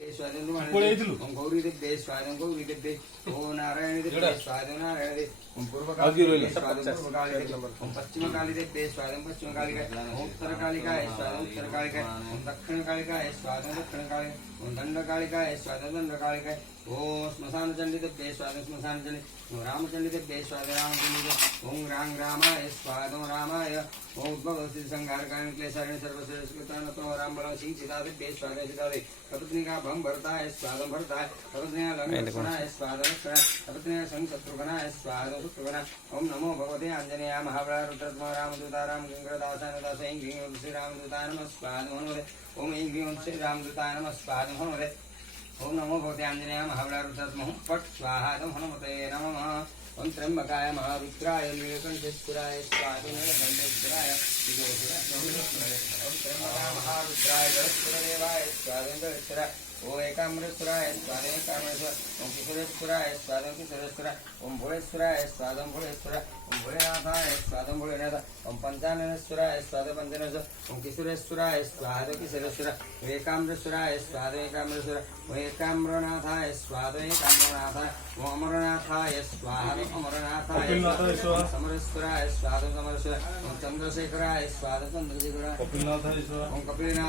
ओम गौरी दिव्ये स्वादं गौरी दिव्ये ओम नारायण दिव्ये स्वादं नारायण दिव्ये ओम पूर्व काली दिव्ये स्वादं पूर्व काली दिव्ये ओम पश्चिम काली दिव्ये स्वादं पश्चिम काली दिव्ये ओम उत्तर कालिकाय स्वादं उत्तर कालिकाय ओम दक्षिण कालिकाय स्वादं दक्षिण कालिकाय ओम दंड कालिकाय स्वादं दंड कालिकाय ओम श्मशान चंडी दिव्ये स्वादं श्मशान चंडी ओम रामचंडी दिव्ये स्वादं रामचंडी ओम रांग रामाय स्वादं रामाय ओम उद्भव सिद्ध संहार कारण क्लेशारण सर्वश्रेष्ठता नतो राम बल सिंह सीता दिव्ये स्वादं सीता दे पत्निका भंग भरताय स्वादं भरताय पत्निया लंघनाय स्वादं लक्षणाय पत्निया संग शत्रुघ्नाय स्वादं शत्रुघ्नाय ओम नमो भगवते आंजनेय महाबला रुद्रत्म रामदूता राम गंगादासाय दासाय इंद्रिय श्री रामदूताय नमः स्वादं हनुरे ओम इंद्रिय श्री रामदूताय नमः स्वादं हनुरे ओम नमो भगवते आंजनेय महाबला रुद्रत्म फट स्वाहा हनुमते नमः ओम त्र्यंबकाय महारुद्राय नीलकंठेश्वराय स्वादं नीलकंठेश्वराय ओम त्र्यंबकाय महारुद्राय गणेशदेवाय स्वादं गणेशराय ओम एकाम्रेश्वराय स्वादं एकाम्रेश्वर ओम किशोरेश्वराय स्वादं किशोरेश्वराय ओम भोलेश्वराय स्वादं भोलेश्वराय ओम भोलेनाथाय स्वादं भोलेनाथ ओम पंचाननेश्वराय स्वादं पंचाननेश्वर ओम किशोरेश्वराय स्वादं किशोरेश्वराय ओम एकाम्रेश्वराय स्वादं एकाम्रेश्वर ओम एकाम्रनाथाय स्वादं एकाम्रनाथाय ओम अमरनाथाय स्वादं अमरनाथाय ओम समरेश्वराय स्वादं समरेश्वराय ओम चंद्रशेखराय स्वादं चंद्रशेखराय ओम कपिलनाथ